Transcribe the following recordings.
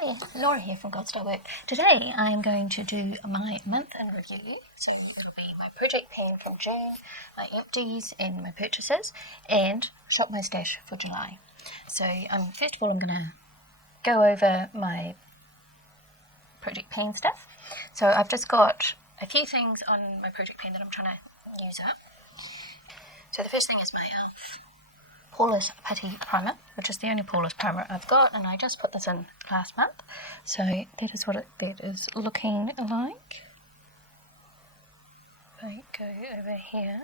Hi there, Laura here from Gold Star Work. Today I am going to do my month in review. So it'll be my project pan from June, my empties and my purchases, and shop my stash for July. So first of all I'm going to go over my project pan stuff. So I've just got a few things on my project pan that I'm trying to use up. So the first thing is my Poreless Putty Primer, which is the only poreless primer I've got, and I just put this in last month. So that is what that is looking like. If I go over here,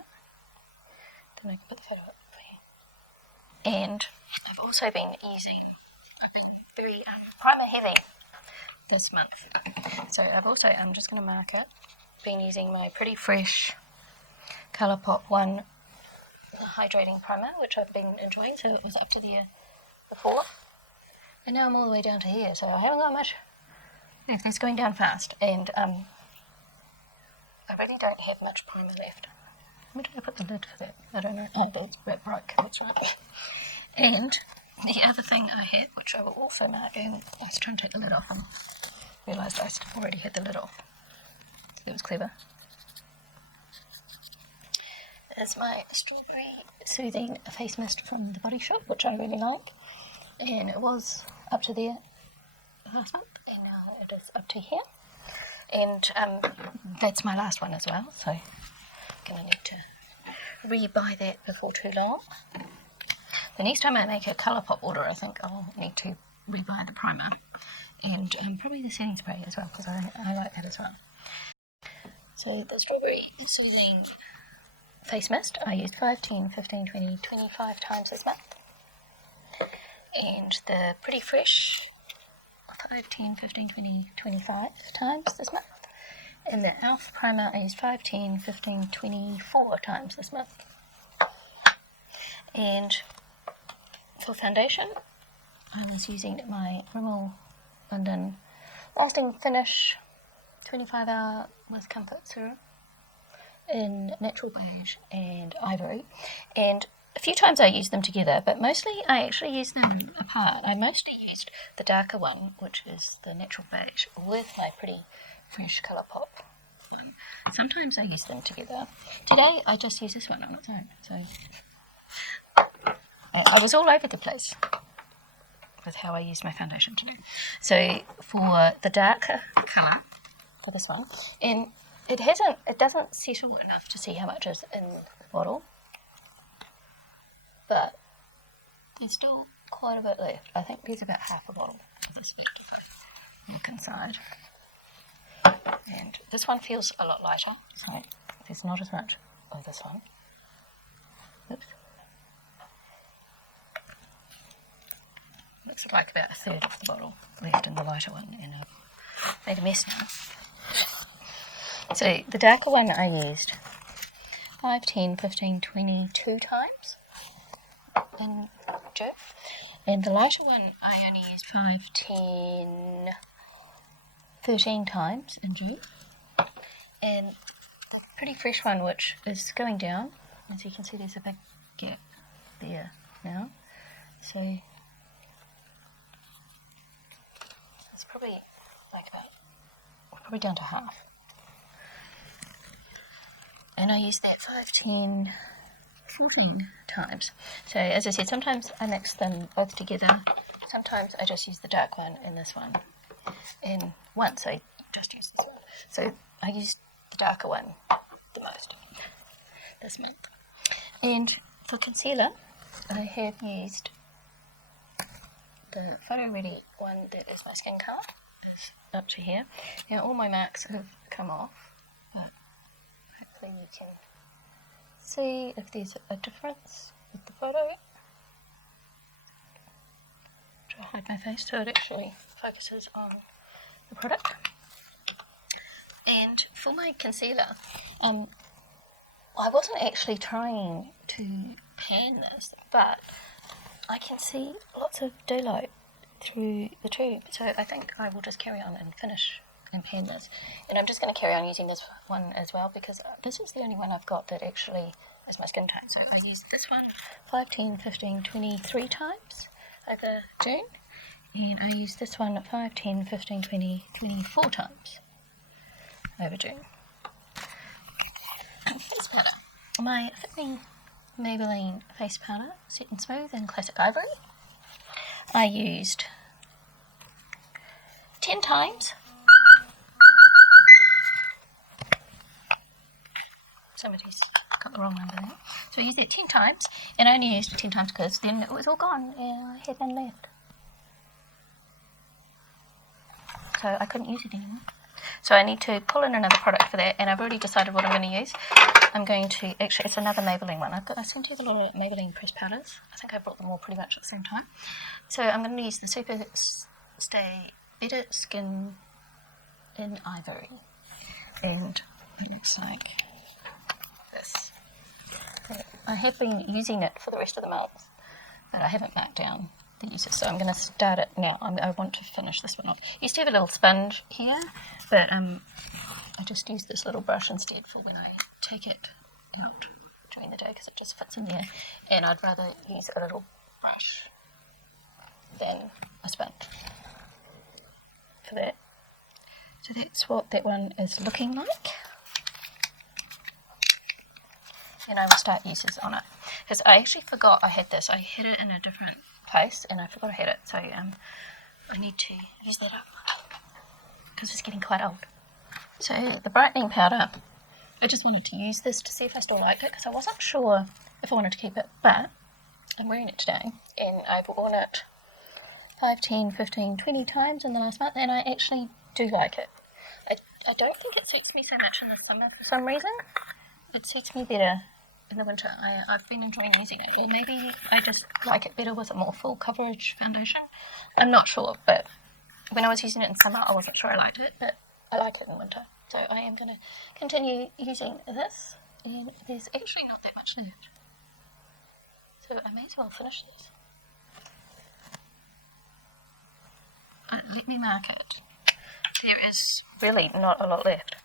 then I can put the photo up for you. And I've also been very primer heavy this month. So I've also, I'm just going to mark it, been using my Pretty Fresh Colourpop one hydrating primer, which I've been enjoying. So it was up to there before, and now I'm all the way down to here, so I haven't got much. It's going down fast, and I really don't have much primer left. Where did I put the lid for that? I don't know. Oh, that broke. That's right. And the other thing I have, which I will also mark, and I was trying to take the lid off and realised I already had the lid off. So that was clever. Is my Strawberry Soothing Face Mist from the Body Shop, which I really like, and it was up to there last month, and now it is up to here, and that's my last one as well, so I'm going to need to re-buy that before too long. The next time I make a Colourpop order, I think I'll need to re-buy the primer, and probably the setting spray as well, because I like that as well. So the Strawberry Soothing Face Mist, I used 5, 10, 15, 20, 25 times this month. And the Pretty Fresh, 5, 10, 15, 20, 25 times this month. And the e.l.f. primer, I used 5, 10, 15, 24 times this month. And for foundation, I was using my Rimmel London Lasting Finish 25-hour with Comfort Serum in natural beige and ivory, and a few times I used them together, but mostly I actually used them apart. I mostly used the darker one, which is the natural beige, with my Pretty Fresh Colourpop one. Sometimes I use them together. Today I just use this one on its own, so I was all over the place with how I used my foundation today. So for the darker colour for this one, and it doesn't settle enough to see how much is in the bottle, but there's still quite a bit left. I think there's about half a bottle of this left. Look inside. And this one feels a lot lighter, so there's not as much of this one. Oops. Looks like about a third of the bottle left in the lighter one, and I've made a mess now. So the darker one I used 5, 10, 15, 22 times in June, and the lighter one I only used 5, 10, 13 times in June, and the Pretty Fresh one, which is going down, as you can see there's a big gap there now, so it's probably down to half. And I use that 5, 10, 14 times. So as I said, sometimes I mix them both together. Sometimes I just use the dark one and this one. And once I just use this one. So I used the darker one the most this month. And for concealer, I have used the Photo Ready one that is my skin colour. It's up to here. Now all my marks have come off, but hopefully you can see if there's a difference with the photo. Try to hide my face so it actually focuses on the product. And for my concealer, I wasn't actually trying to pan this, but I can see lots of daylight through the tube, so I think I will just carry on and finish and pan this. And I'm just going to carry on using this one as well, because this is the only one I've got that actually is my skin tone. So I used this one 5, 10, 15, 23 times over June, And I used this one 5, 10, 15, 20, 24 times. Overdue. Face powder. My Fitting Maybelline face powder, Set and Smooth in Classic Ivory. I used 10 times. Somebody's got the wrong number there. So I used it 10 times, and I only used it 10 times because then it was all gone and I had none left. So I couldn't use it anymore. So I need to pull in another product for that, and I've already decided what I'm going to use. I'm going to, actually, it's another Maybelline one. I seem to have a lot of Maybelline pressed powders. I think I brought them all pretty much at the same time. So I'm going to use the Super Stay Better Skin in Ivory. And it looks like this. I have been using it for the rest of the month, and I haven't marked down the uses, so I'm going to start it now. I want to finish this one off. I used to have a little sponge here, but I just use this little brush instead for when I take it out during the day because it just fits in there, and I'd rather use a little brush than a sponge for that. So that's what that one is looking like. And I will start uses on it, because I actually forgot I had this. I had it in a different place and I forgot I had it, so I need to use that up because it's getting quite old. So the brightening powder, I just wanted to use this to see if I still liked it, because I wasn't sure if I wanted to keep it, but I'm wearing it today and I've worn it 5, 10, 15, 20 times in the last month, and I actually do like it. I don't think it suits me so much in the summer for some reason. It suits me better in the winter. I've been enjoying using it, or maybe I just like it better with a more full coverage foundation. I'm not sure, but when I was using it in summer I wasn't sure I liked it, but I like it in winter. So I am going to continue using this, and there's actually not that much left, so I may as well finish this. Let me mark it. There is really not a lot left.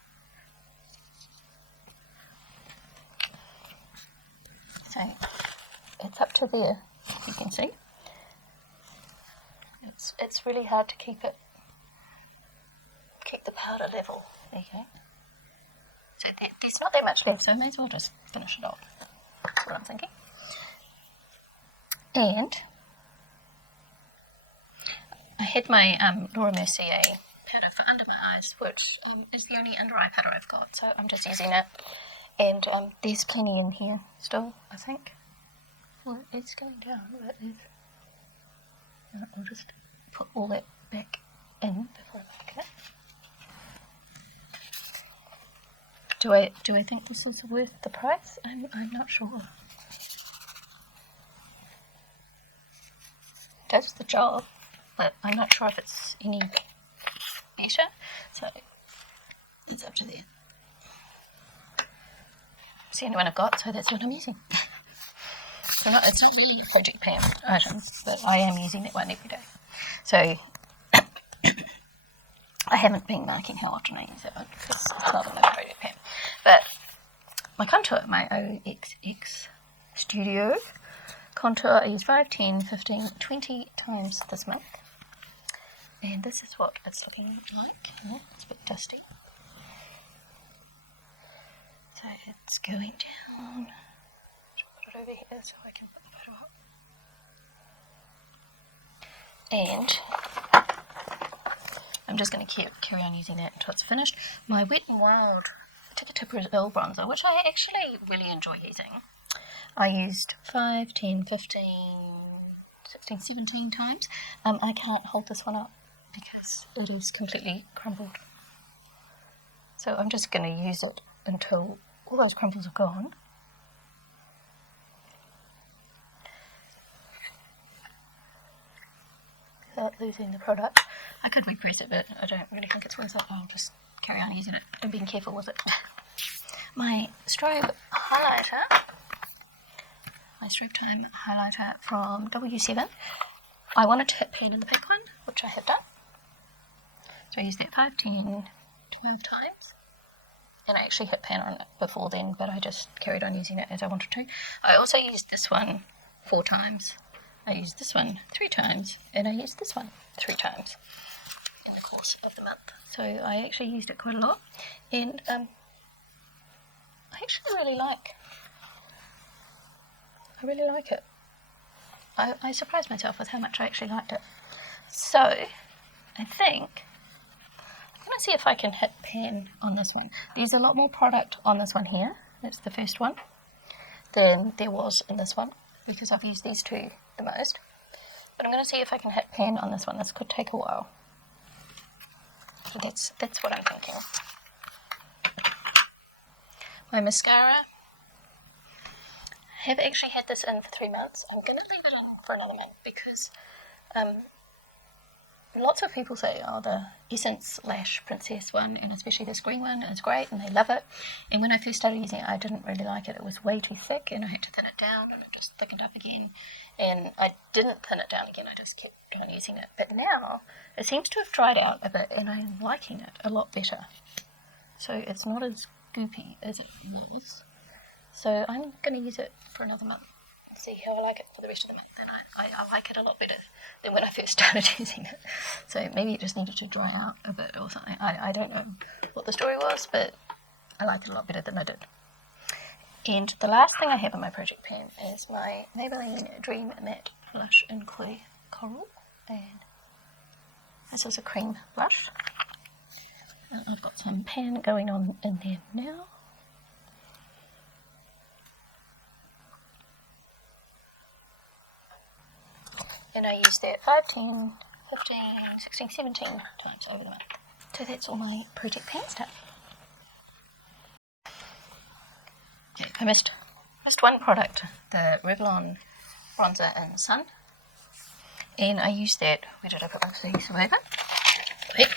So it's up to there, you can see. It's really hard to keep the powder level. There you go. So there's not that much left, so I may as well just finish it off. That's what I'm thinking. And I had my Laura Mercier powder for under my eyes, which is the only under eye powder I've got, so I'm just using it. And there's plenty in here still, I think. Well, it's going down, but I'll just put all that back in before I look at it. Do I think this is worth the price? I'm not sure. It does the job, but I'm not sure if it's any better, so it's up to there. It's the only one I've got, so that's what I'm using. So it's not really a Project Pam item, but I am using that one every day. So I haven't been marking how often I use it because it's not in the Project Pam. But my contour, my OXX Studio contour, I used 5, 10, 15, 20 times this month. And this is what it's looking like. Oh, it's a bit dusty. So it's going down. Put it over here so I can put the photo up. And I'm just going to carry on using that until it's finished. My Wet n Wild Tip Brazil bronzer, which I actually really enjoy using. I used 5, 10, 15, 16, 17 times. I can't hold this one up because it is completely crumbled. So I'm just going to use it until all those crumbles are gone. Without losing the product. I could repress it, but I don't really think it's worth it. I'll just carry on using it and being careful with it. My strobe highlighter, my Strobe Time highlighter from W7. I wanted to hit pan in the pink one, which I have done. So I used that 5, 10, 12 times. And I actually hit pan on it before then, but I just carried on using it as I wanted to. I also used this one 4 times. I used this one 3 times, and I used this one 3 times in the course of the month. So I actually used it quite a lot, and I actually really like it. I surprised myself with how much I actually liked it. So I think I'm going to see if I can hit pan on this one. There's a lot more product on this one here. That's the first one. Than there was in this one, because I've used these 2 the most. But I'm going to see if I can hit pan on this one. This could take a while. So that's what I'm thinking. My mascara, I have actually had this in for 3 months. I'm going to leave it in for another month because lots of people say, oh, the Essence Lash Princess one, and especially this green one, is great, and they love it. And when I first started using it, I didn't really like it. It was way too thick, and I had to thin it down, and it just thickened up again. And I didn't thin it down again, I just kept on using it. But now, it seems to have dried out a bit, and I'm liking it a lot better. So it's not as goopy as it was. So I'm going to use it for another month. See how I like it for the rest of the month. And I like it a lot better than when I first started using it. So maybe it just needed to dry out a bit or something. I don't know what the story was, but I like it a lot better than I did. And the last thing I have in my project pan is my Maybelline Dream Matte Blush in Clay Coral. And this is a cream blush. And I've got some pan going on in there now. And I used that 5, 10, 15, 16, 17 times over the month. So that's all my project pan stuff. Okay, I missed one product, the Revlon bronzer in Sun. And I used that, where did I put my face over? Wait.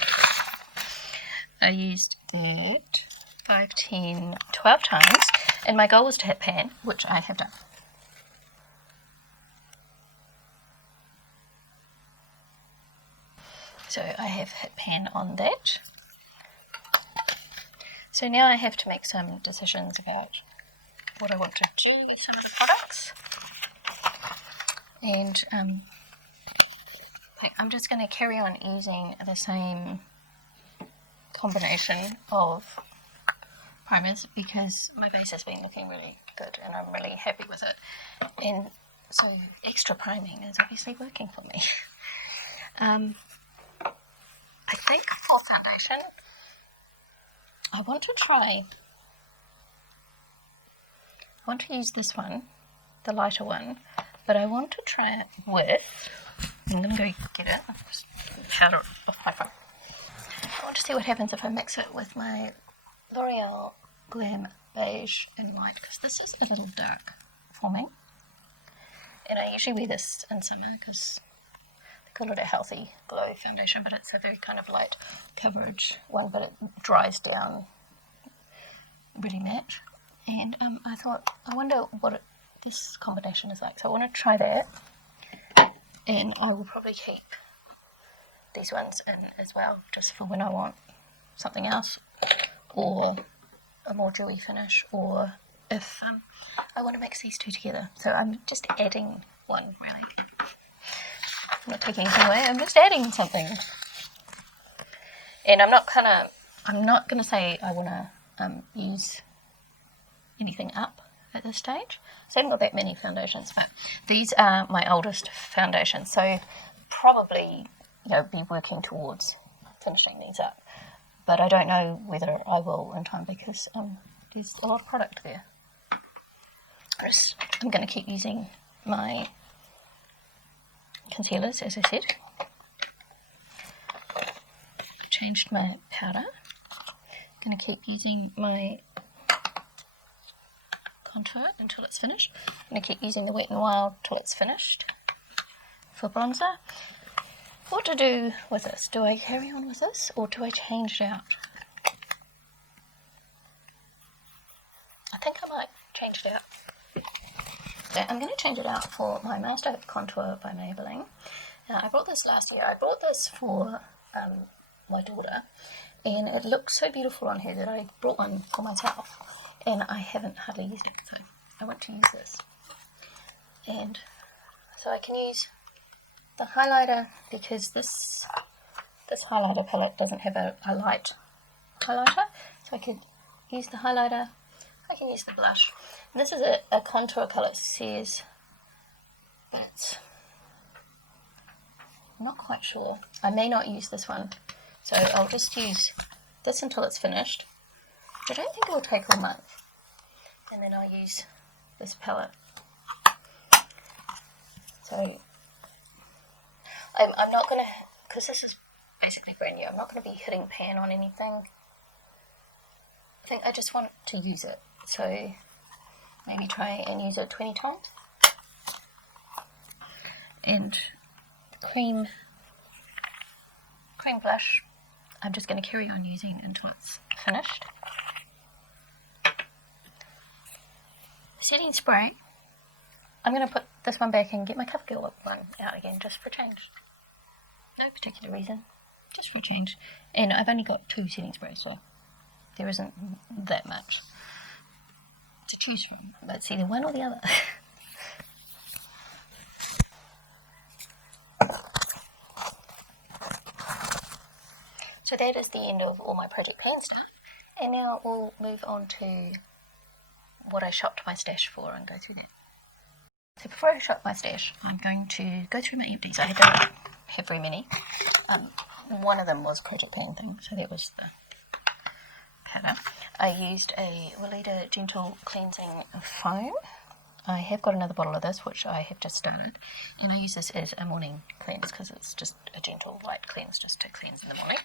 I used it 5, 10, 12 times. And my goal was to hit pan, which I have done. So I have hit pan on that. So now I have to make some decisions about what I want to do with some of the products. And I'm just going to carry on using the same combination of primers because my base has been looking really good and I'm really happy with it. And so extra priming is obviously working for me. I think for foundation, I want to use this one, the lighter one, but I want to try it with, I'm going to go get it, I'll just powder it off my phone. I want to see what happens if I mix it with my L'Oreal Glam Beige and Light, because this is a little dark for me. And I usually wear this in summer because call it a healthy glow foundation, but it's a very kind of light coverage one, but it dries down really matte. And I thought, I wonder what this combination is like. So I want to try that, and I will probably keep these ones in as well, just for when I want something else, or a more dewy finish, or if I want to mix these 2 together. So I'm just adding one, really. I'm not taking anything away, I'm just adding something. And I'm not gonna say I wanna use anything up at this stage. So I haven't got that many foundations, but these are my oldest foundations, so probably be working towards finishing these up. But I don't know whether I will in time because there's a lot of product there. I'm gonna keep using my concealers, as I said. I've changed my powder. I'm going to keep using my contour until it's finished. I'm going to keep using the Wet n Wild till it's finished for bronzer. What to do with this? Do I carry on with this or do I change it out? I think I might change it out. So I'm going to change it out for my Master Contour by Maybelline. Now, I bought this last year. I bought this for my daughter, and it looked so beautiful on her that I brought one for myself, and I haven't hardly used it, so I want to use this. And So I can use the highlighter because this highlighter palette doesn't have a light highlighter, so I could use the highlighter. I can use the blush. And this is a contour colour, it says, but it's not quite sure. I may not use this one, so I'll just use this until it's finished. I don't think it will take all month, and then I'll use this palette. So I'm not going to, because this is basically brand new, I'm not going to be hitting pan on anything. I think I just want to use it, so maybe try and use it 20 times. And cream blush, I'm just going to carry on using until it's finished. Setting spray, I'm going to put this one back and get my CoverGirl one out again, just for change. No particular reason, just for a change. And I've only got 2 setting sprays, so there isn't that much to choose from. But it's either one or the other. So that is the end of all my project pan stuff. And now we'll move on to what I shopped my stash for and go through that. So before I shop my stash, I'm going to go through my empties. I don't have very many. One of them was project pan thing, so that was the powder. I used a Weleda Gentle Cleansing Foam. I have got another bottle of this, which I have just started, and I use this as a morning cleanse because it's just a gentle light cleanse just to cleanse in the morning.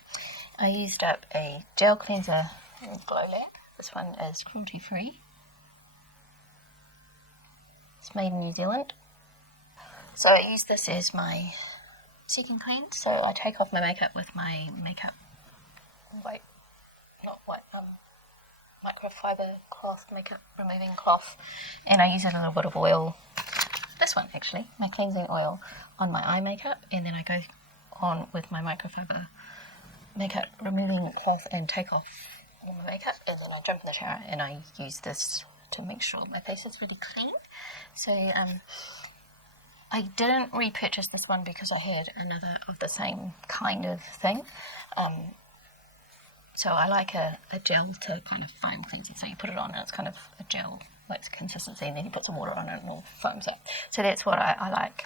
I used up a gel cleanser in GlowLab. This one is cruelty free. It's made in New Zealand. So I use this as my second cleanse. So I take off my makeup with my makeup microfiber cloth, makeup removing cloth, and I use a little bit of oil, this one actually, my cleansing oil, on my eye makeup, and then I go on with my microfiber makeup removing cloth and take off all my makeup, and then I jump in the shower and I use this to make sure my face is really clean. So I didn't repurchase this one because I had another of the same kind of thing. So I like a gel to kind of foam cleanse it. So you put it on and it's kind of a gel like consistency, and then you put some water on it and it all foams up. So that's what I like.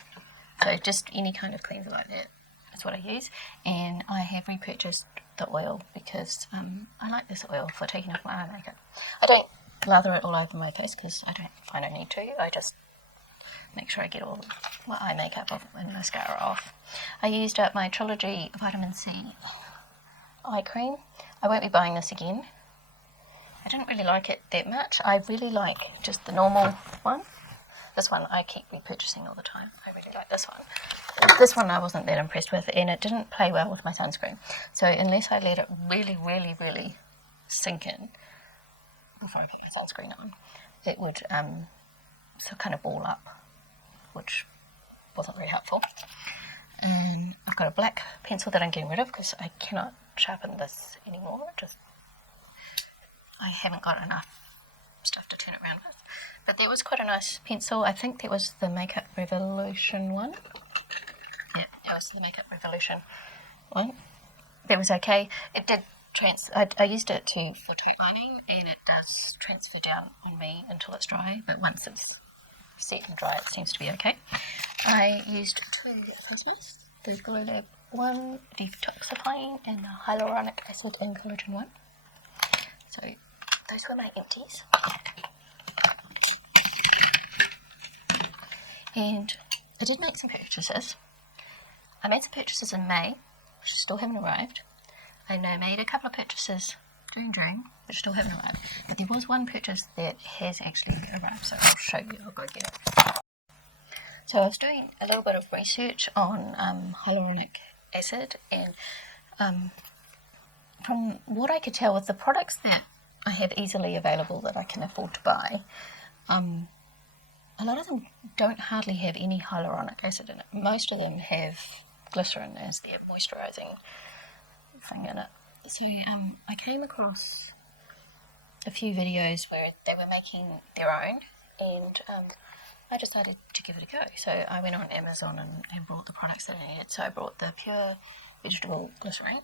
So just any kind of cleanser like that is what I use. And I have repurchased the oil because I like this oil for taking off my eye makeup. I don't lather it all over my face because I don't find I need to. I just make sure I get all my eye makeup off and mascara off. I used up my Trilogy Vitamin C eye cream. I won't be buying this again. I didn't really like it that much. I really like just the normal one. This one I keep repurchasing all the time. I really like this one. This one I wasn't that impressed with, and it didn't play well with my sunscreen. So unless I let it really, really, really sink in before I put my sunscreen on, it would so kind of ball up, which wasn't very helpful. And I've got a black pencil that I'm getting rid of because I cannot sharpen this anymore. I haven't got enough stuff to turn it around with. But that was quite a nice pencil. I think that was the Makeup Revolution one. Yeah, that was the Makeup Revolution one. That was okay. It did I used it for tape lining, and it does transfer down on me until it's dry, but once it's set and dry, it seems to be okay. I used 2 face masks, the GlowLab one, detoxifying, and the hyaluronic acid and collagen one. So those were my empties. And I did make some purchases. I made some purchases in May, which still haven't arrived. I made a couple of purchases during June, which still haven't arrived. But there was one purchase that has actually arrived, so I'll show you. I'll go get it. So I was doing a little bit of research on hyaluronic acid, and from what I could tell with the products that I have easily available that I can afford to buy, a lot of them don't hardly have any hyaluronic acid in it. Most of them have glycerin as their moisturising thing in it. So I came across a few videos where they were making their own, and I decided to give it a go. So I went on Amazon and bought the products that I needed. So I bought the pure vegetable glycerine.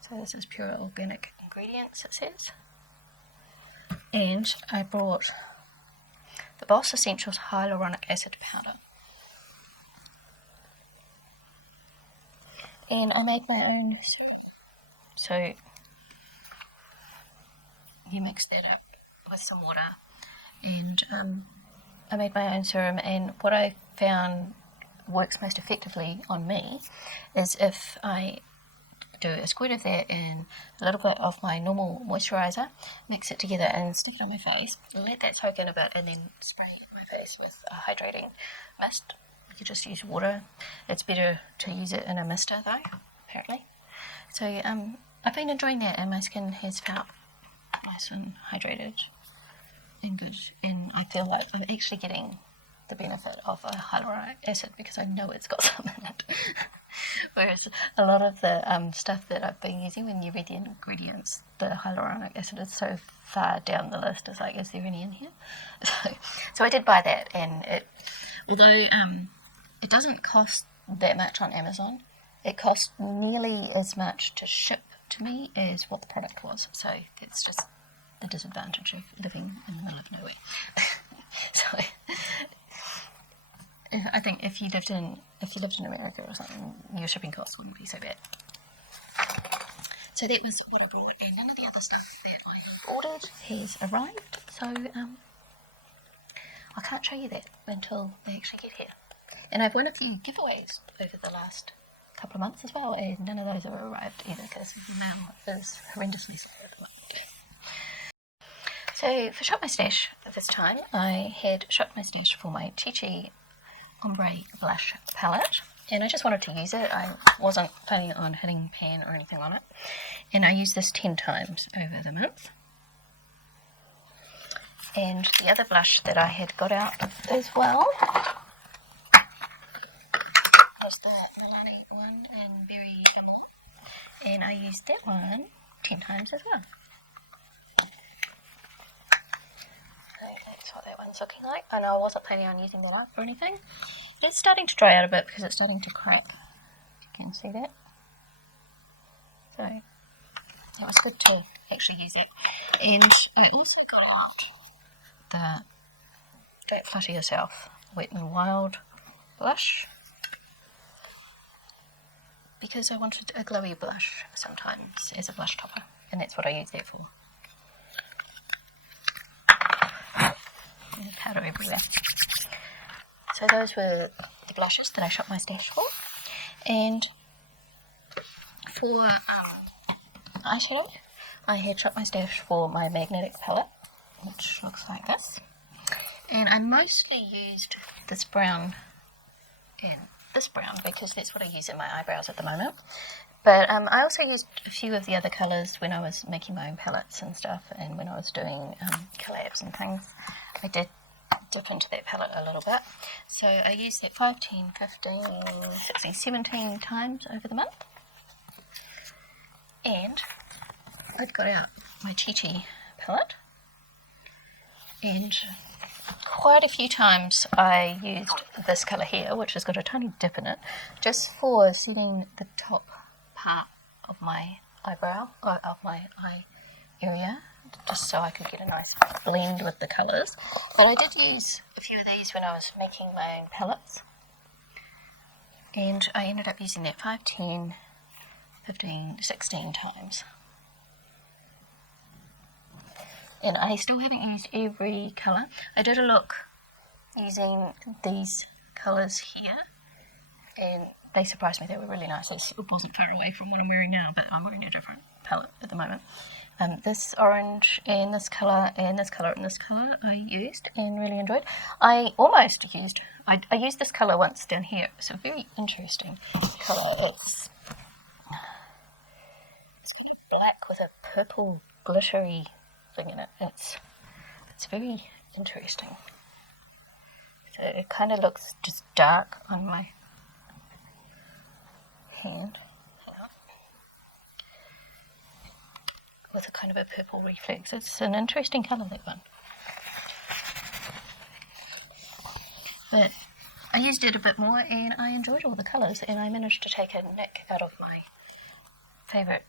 So this is pure organic ingredients, it says. And I bought the Boss Essentials Hyaluronic Acid Powder. And I made my own. So you mix that up with some water, and I made my own serum. And what I found works most effectively on me is if I do a squirt of that and a little bit of my normal moisturiser, mix it together and stick it on my face, let that soak in a bit, and then spray my face with a hydrating mist. You could just use water. It's better to use it in a mister though, apparently. So I've been enjoying that, and my skin has felt nice and hydrated and good, and I feel like I'm actually getting the benefit of a hyaluronic acid because I know it's got some in it. Whereas a lot of the stuff that I've been using, when you read the ingredients, the hyaluronic acid is so far down the list. It's like, is there any in here? So I did buy that, and although it doesn't cost that much on Amazon, it cost nearly as much to ship to me as what the product was. So that's just the disadvantage of living in the middle of nowhere. So I think if you lived in America or something, your shipping costs wouldn't be so bad. So that was what I bought, and none of the other stuff that I have ordered has arrived. So I can't show you that until they actually get here. And I've won a few giveaways over the last couple of months as well, and none of those have arrived either because the mail is horrendously slow at the moment. So for Shop My Stash this time, I had Shop My Stash for my Chi Ombre Blush palette, and I just wanted to use it. I wasn't planning on hitting pan or anything on it, and I used this 10 times over the month. And the other blush that I had got out as well was the Milani one in Berry Amour, and I used that one 10 times as well. That's what that one's looking like. I know I wasn't planning on using that up or anything. It's starting to dry out a bit because it's starting to crack. You can see that. So it was good to actually use that. And I also got out the Don't Flutter Yourself Wet n Wild blush because I wanted a glowy blush sometimes as a blush topper, and that's what I use that for. And powder everywhere. So those were the blushes that I shopped my stash for. And for eyeshadow, I had shopped my stash for my magnetic palette, which looks like this. And I mostly used this brown and this brown because that's what I use in my eyebrows at the moment. But I also used a few of the other colours when I was making my own palettes and stuff, and when I was doing collabs and things. I did dip into that palette a little bit. So I used that 5, 10, 15, 16, 17 times over the month. And I've got out my Chi palette. And quite a few times I used this colour here, which has got a tiny dip in it, just for setting the top part of my eyebrow, or of my eye area, just so I could get a nice blend with the colours. But I did use a few of these when I was making my own palettes, and I ended up using that 5, 10, 15, 16 times. And I still haven't used every colour. I did a look using these colours here, and they surprised me. They were really nice. It wasn't far away from what I'm wearing now, but I'm wearing a different palette at the moment. This orange and this colour and this colour and this colour I used and really enjoyed. I used this colour once down here. It's a very interesting colour. It's kind of black with a purple glittery thing in it. It's very interesting. So it kind of looks just dark on my hand with a kind of a purple reflex. It's an interesting colour, that one. But I used it a bit more and I enjoyed all the colours, and I managed to take a nick out of my favourite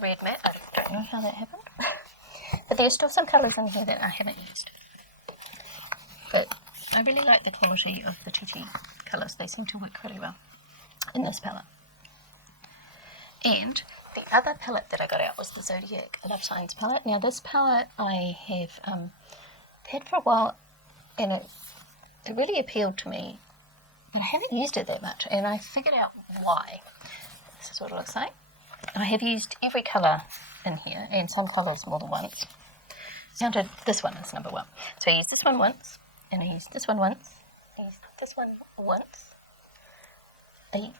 red matte. I don't know how that happened. But there's still some colours in here that I haven't used. But I really like the quality of the Tutti colours. They seem to work really well in this palette. And the other palette that I got out was the Zodiac Love Signs palette. Now this palette I have had for a while, and it really appealed to me, but I haven't used it that much, and I figured out why. This is what it looks like. I have used every colour in here, and some colours more than once. Counted this one as number 1. So I used this one once, and I used this one once, I used this one once. I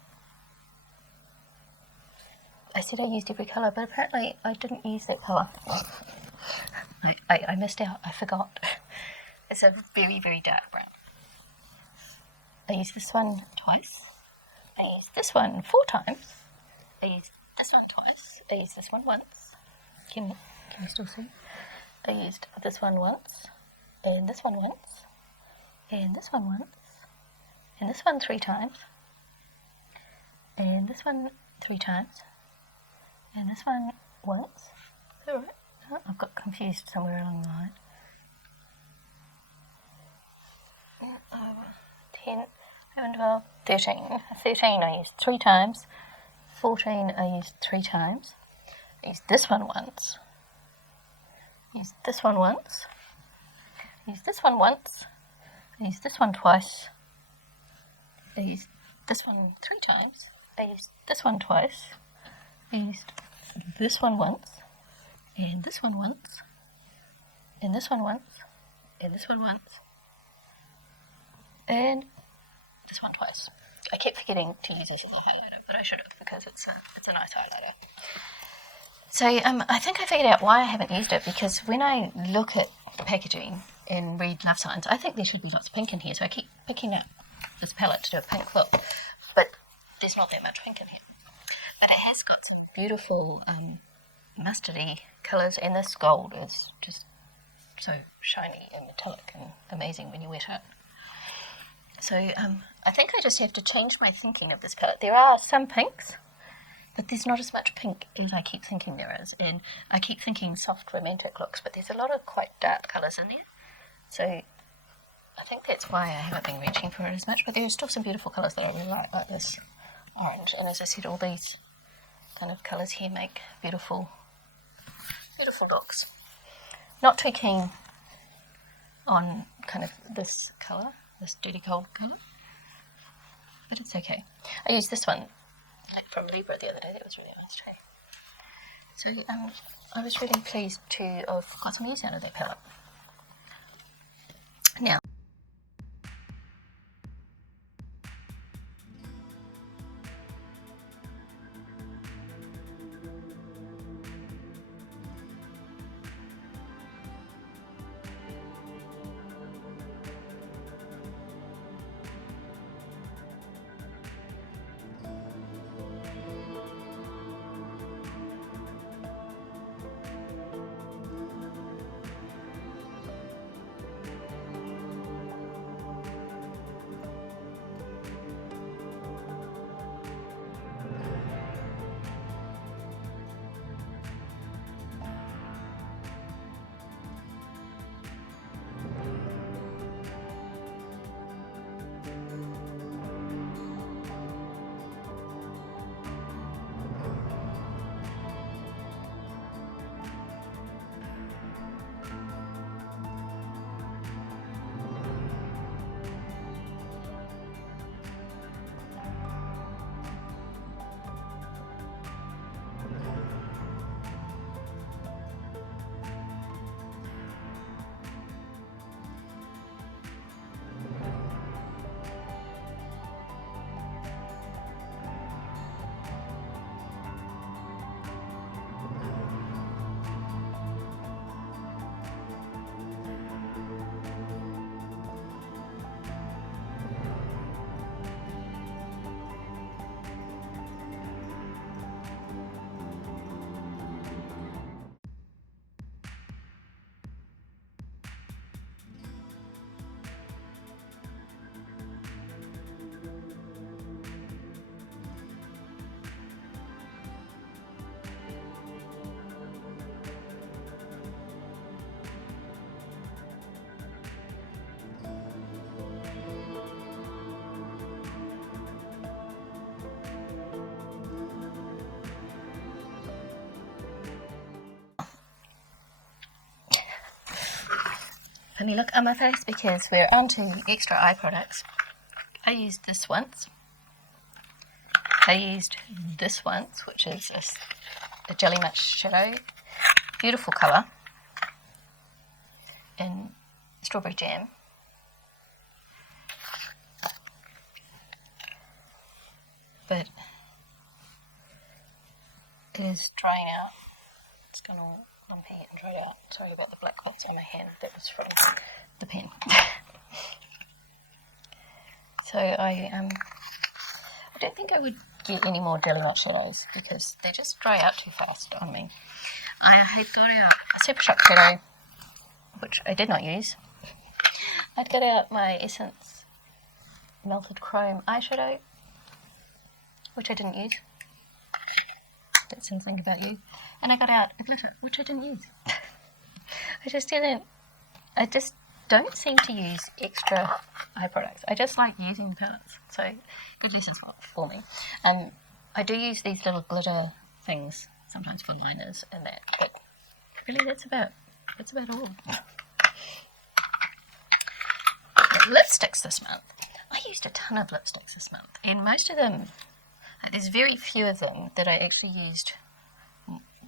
said I used every colour, but apparently I didn't use that colour. I missed out, I forgot. It's a very, very dark brown. I used this one twice. I used this one 4 times. I used this one twice. I used this one once. Can you still see? I used this one once, and this one once, and this one once, and this one 3 times, and this one 3 times, and this one once. Is that right? Oh, I've got confused somewhere along the line. 10, 11, 12, 13. 13 I used 3 times. 14 I used 3 times. I used this one once. I used this one once. I used this one once. I used this one twice. I used this one 3 times. I used this one twice. I used this one once. And this one once. And this one once. And this one once. And this one twice. I kept forgetting to use this as a highlighter, but I should have, because it's a nice highlighter. So I think I figured out why I haven't used it, because when I look at the packaging and read love signs, I think there should be lots of pink in here, so I keep picking up this palette to do a pink look, but there's not that much pink in here. But it has got some beautiful mustardy colours, and this gold is just so shiny and metallic and amazing when you wet it. So I think I just have to change my thinking of this palette. There are some pinks, but there's not as much pink as I keep thinking there is. And I keep thinking soft romantic looks, but there's a lot of quite dark colours in there. So I think that's why I haven't been reaching for it as much. But there are still some beautiful colours that I really like this orange. And as I said, all these kind of colours here make beautiful, beautiful looks. Not too keen on kind of this colour. This dirty cold colour, but it's okay. I used this one from Libra the other day. That was really nice too. So I was really pleased to have got some use out of that palette. Now, let me look at my face because we're on to extra eye products. I used this once. I used this once, which is a Jelly Match shadow. Beautiful colour. In strawberry jam. But it is drying out. It's gone all lumpy and dried out. Sorry about the black spots on my hand. That was from the pen. So I don't think I would get any more Jelly Match shadows because they just dry out too fast on me. I had got out Super Shock shadow, which I did not use. I'd got out my Essence Melted Chrome eyeshadow, which I didn't use. That's something about you. And I got out a glitter, which I didn't use. I just don't seem to use extra eye products. I just like using the palettes. So, good lessons for me. I do use these little glitter things, sometimes for liners and that, but really that's about all. Lipsticks this month. I used a ton of lipsticks this month, and most of them, there's very few of them that I actually used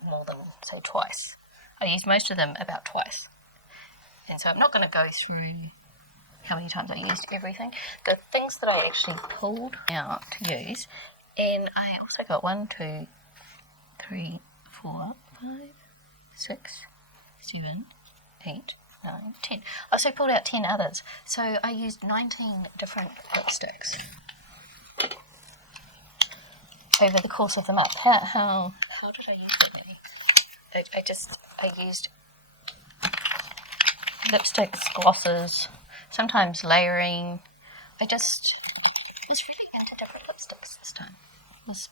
more than, say, twice. I used most of them about twice. And so I'm not going to go through how many times I used everything. The things that I actually pulled out to use, and I also got 1, 2, 3, 4, 5, 6, 7, 8, 9, 10. I also pulled out 10 others. So I used 19 different lipsticks over the course of the month. How did I use it maybe? I used lipsticks, glosses, sometimes layering. I was really into different lipsticks this time. It was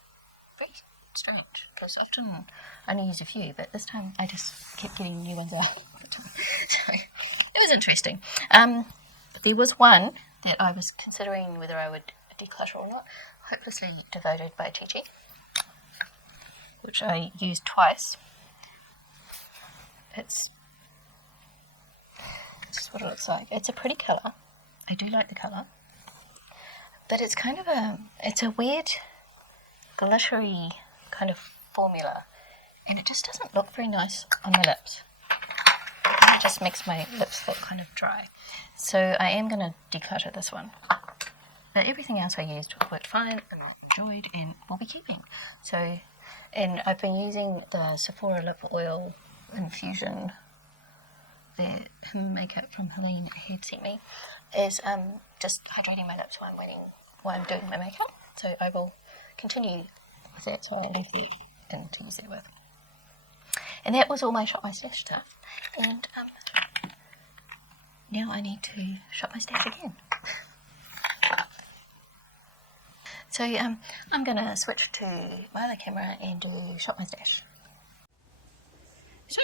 very strange because often I only use a few, but this time I just kept getting new ones out. So it was interesting. There was one that I was considering whether I would declutter or not. Hopelessly Devoted by Gigi, which I used twice. This is what it looks like. It's a pretty colour. I do like the colour. But it's kind of it's a weird glittery kind of formula. And it just doesn't look very nice on my lips. It just makes my lips look kind of dry. So I am going to declutter this one. But everything else I used worked fine and I enjoyed and will be keeping. So, and I've been using the Sephora Lip Oil Infusion, the makeup from Helene had sent me, is just hydrating my lips while I'm doing my makeup. So I will continue with that, so I'll leave it in to use it with. And that was all my Shop My Stash stuff. And now I need to shop my stash again. So I'm going to switch to my other camera and do Shop My Stash. So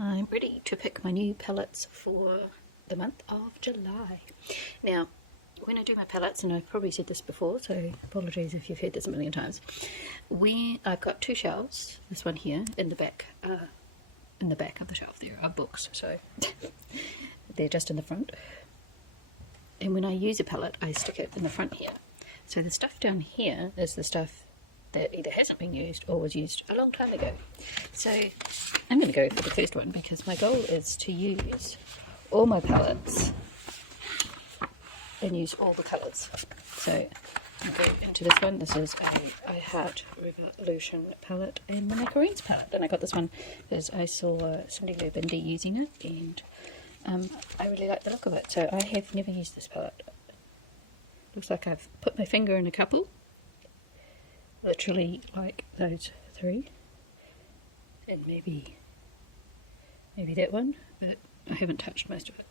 I'm ready to pick my new palettes for the month of July. Now, when I do my palettes, and I've probably said this before, so apologies if you've heard this a million times, I've got 2 shelves, this one here, in the back of the shelf there are books, so they're just in the front. And when I use a palette, I stick it in the front here. So the stuff down here is the stuff that either hasn't been used or was used a long time ago. So I'm going to go for the first one because my goal is to use all my palettes and use all the colours. So I'll go into this one. This is a I Heart Revolution palette and the Macaroons palette. And I got this one because I saw Cindy Lou Bindi using it and I really like the look of it. So I have never used this palette. Looks like I've put my finger in a couple, literally like those 3, and maybe that one, but I haven't touched most of it.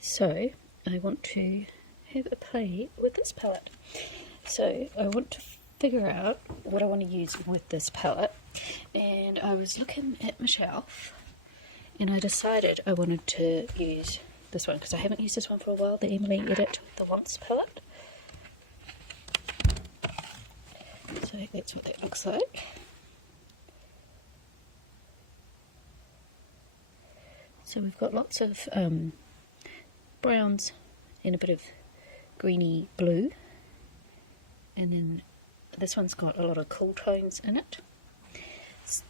So I want to have a play with this palette. So I want to figure out what I want to use with this palette, and I was looking at my shelf and I decided I wanted to use this one because I haven't used this one for a while, the Emily Edit The Once palette. So that's what that looks like. So we've got lots of browns and a bit of greeny blue, and then this one's got a lot of cool tones in it,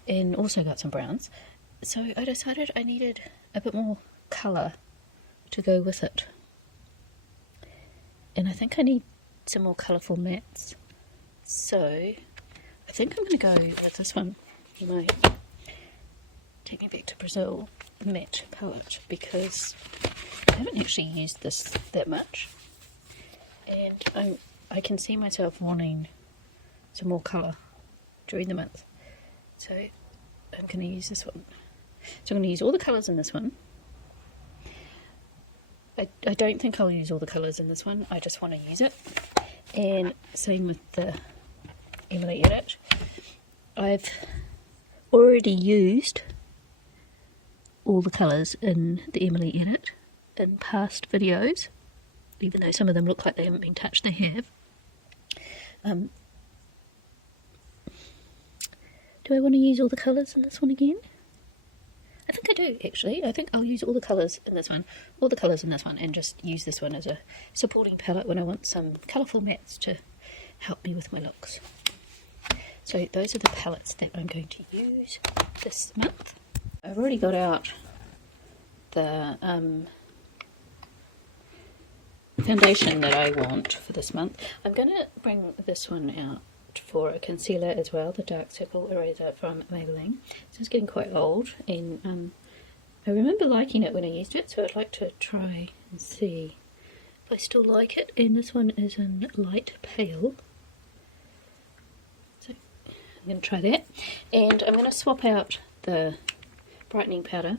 and also got some browns. So I decided I needed a bit more colour to go with it, and I think I need some more colourful mattes. So I think I'm going to go with this one, my Take Me Back to Brazil matte palette, because I haven't actually used this that much, and I can see myself wanting some more colour during the month, so I'm going to use this one. So I'm going to use all the colours in this one. I don't think I'll use all the colours in this one, I just want to use it. And same with the Emily Edit. I've already used all the colours in the Emily Edit in past videos, even though some of them look like they haven't been touched, they have. Do I want to use all the colours in this one again? I think I do, actually. I think I'll use all the colours in this one, all the colours in this one, and just use this one as a supporting palette when I want some colourful mattes to help me with my looks. So those are the palettes that I'm going to use this month. I've already got out the foundation that I want for this month. I'm going to bring this one out for a concealer as well, the Dark Circle Eraser from Maybelline. So it's getting quite old, and I remember liking it when I used it, so I'd like to try and see if I still like it. And this one is in light pale, so I'm going to try that. And I'm going to swap out the brightening powder.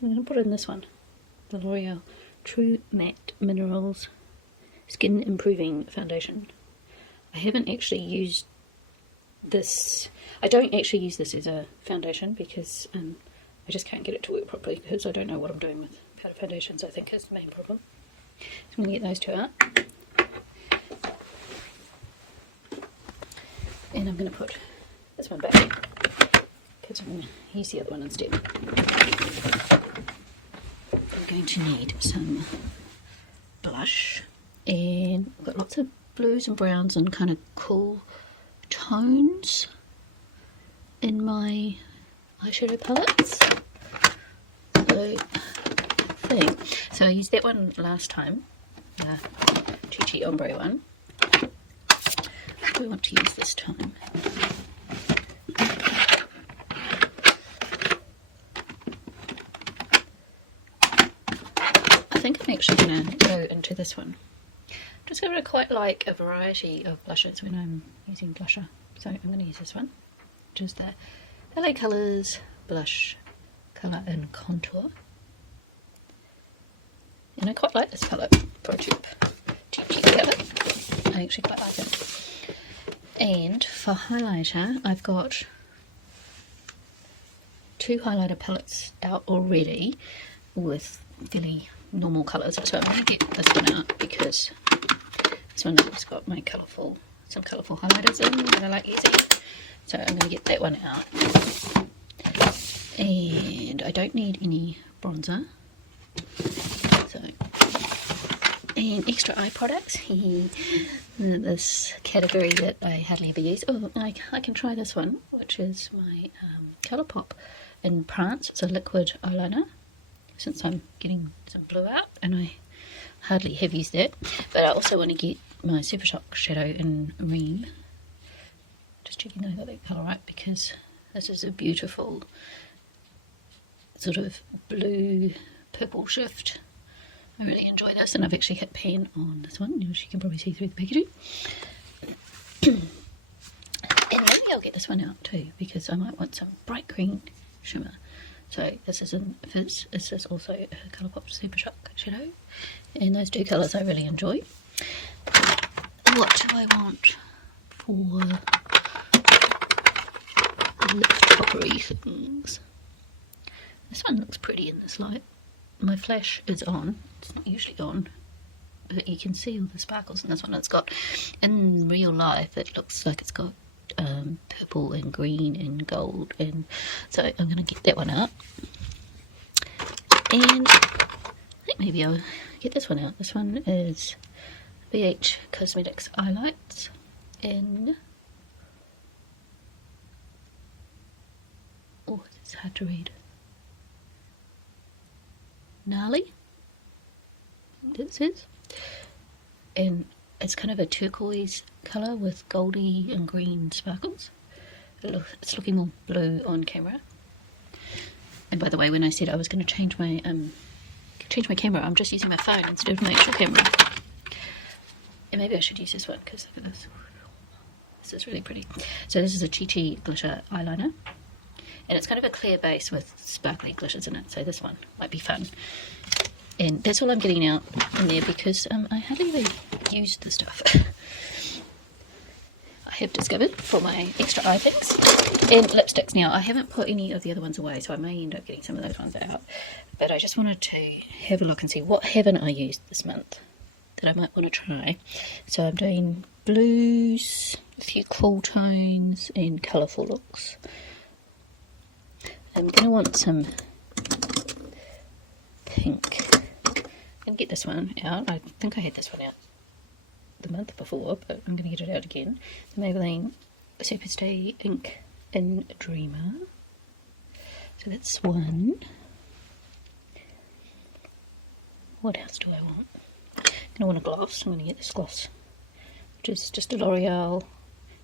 I'm going to put in this one, the L'Oreal True Matte Minerals Skin Improving Foundation. I haven't actually used this. I don't actually use this as a foundation because I just can't get it to work properly because I don't know what I'm doing with powder foundations, I think is the main problem. So I'm going to get those two out. And I'm going to put this one back because I'm going to use the other one instead. I'm going to need some blush, and I've got lots of blues and browns and kind of cool tones in my eyeshadow palettes. So I used that one last time, the Chi Ombre one. What do I want to use this time? I think I'm actually going to go into this one. Just because I quite like a variety of blushes when I'm using blusher. So I'm going to use this one, which is the LA Colours Blush Colour and Contour. And I quite like this palette for a cheap palette. I actually quite like it. And for highlighter, I've got 2 highlighter palettes out already with fairly normal colours. So I'm going to get this one out because this one has got my some colourful highlighters in that I like using. So I'm going to get that one out. And I don't need any bronzer. And extra eye products. This category that I hardly ever use. Oh, I can try this one, which is my Colourpop in Prance. It's a liquid eyeliner, since I'm getting some blue out, and I hardly have used that. But I also want to get my Super Shock shadow in Ream. Just checking that I got that colour right, because this is a beautiful sort of blue purple shift. I really enjoy this, and I've actually hit pan on this one, as you can probably see through the packaging. And maybe I'll get this one out too, because I might want some bright green shimmer. So this is in Fizz. This is also a Colourpop Super Shock shadow, and those 2 colours I really enjoy. What do I want for lip toppery things? This one looks pretty in this light. My flash is on. It's not usually on, but you can see all the sparkles in this one. It's got, in real life, it looks like it's got purple and green and gold, and so I'm going to get that one out. And I think maybe I'll get this one out. This one is BH Cosmetics Eyelights in... oh, it's hard to read. Gnarly, it says. And it's kind of a turquoise colour with goldy and green sparkles. It's looking more blue on camera. And by the way, when I said I was going to change my camera, I'm just using my phone instead of my actual camera. And maybe I should use this one, because look at this. This is really pretty. So this is a Chi glitter eyeliner. And it's kind of a clear base with sparkly glitters in it. So this one might be fun. And that's all I'm getting out in there, because I hardly really used the stuff. I have discovered for my extra eye things. And lipsticks. Now, I haven't put any of the other ones away, so I may end up getting some of those ones out. But I just wanted to have a look and see what haven't I used this month that I might want to try. So I'm doing blues, a few cool tones, and colourful looks. I'm going to want some pink. I'm going to get this one out. I think I had this one out the month before, but I'm going to get it out again. The Maybelline Superstay Ink in Dreamer. So that's one. What else do I want? I'm going to want a gloss. I'm going to get this gloss, which is just a L'Oreal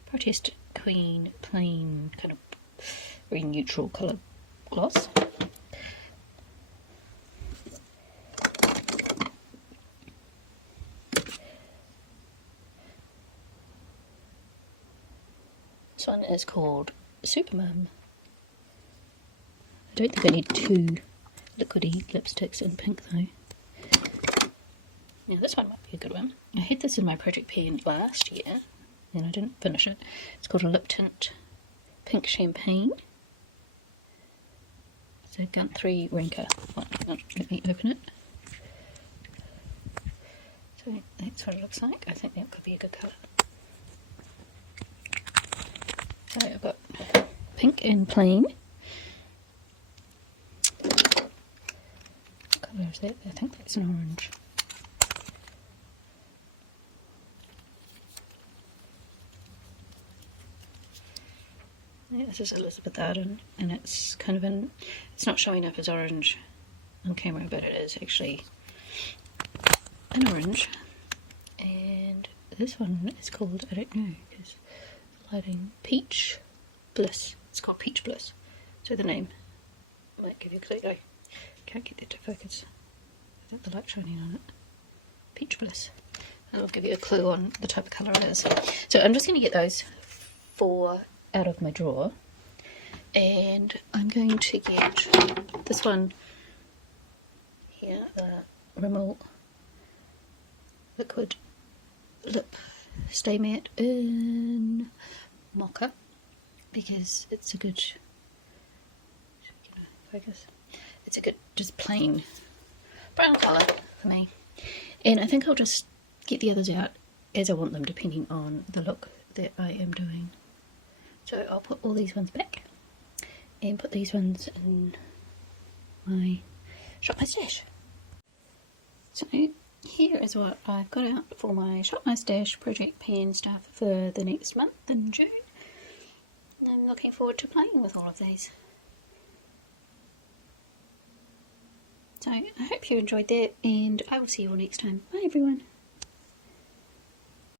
Protest Queen plain kind of very neutral colour gloss. This one is called Supermum. I don't think I need two liquidy lipsticks in pink though. Now this one might be a good one. I had this in my project pen last year and I didn't finish it. It's called a lip tint pink champagne. It's a Gun3 Rinker one. Let me open it. So that's what it looks like. I think that could be a good colour. So I've got pink and plain. What colour is that? I think that's an orange. Yeah, this is Elizabeth Arden, and it's kind of it's not showing up as orange on camera, but it is actually an orange. And this one is called, I don't know, because lighting, Peach Bliss. It's called Peach Bliss. So the name might give you a clue. I can't get that to focus without the light shining on it. Peach Bliss. That'll give you a clue on the type of colour it is. So I'm just going to get those 4 out of my drawer, and I'm going to get this one here, the Rimmel Liquid Lip Stay Matte in Mocha, because it's a good, focus, it's a good just plain brown colour for me. And I think I'll just get the others out as I want them, depending on the look that I am doing. So I'll put all these ones back and put these ones in my Shop My Stash. So here is what I've got out for my Shop My Stash project pen stuff for the next month in June. And I'm looking forward to playing with all of these. So I hope you enjoyed that, and I will see you all next time. Bye everyone.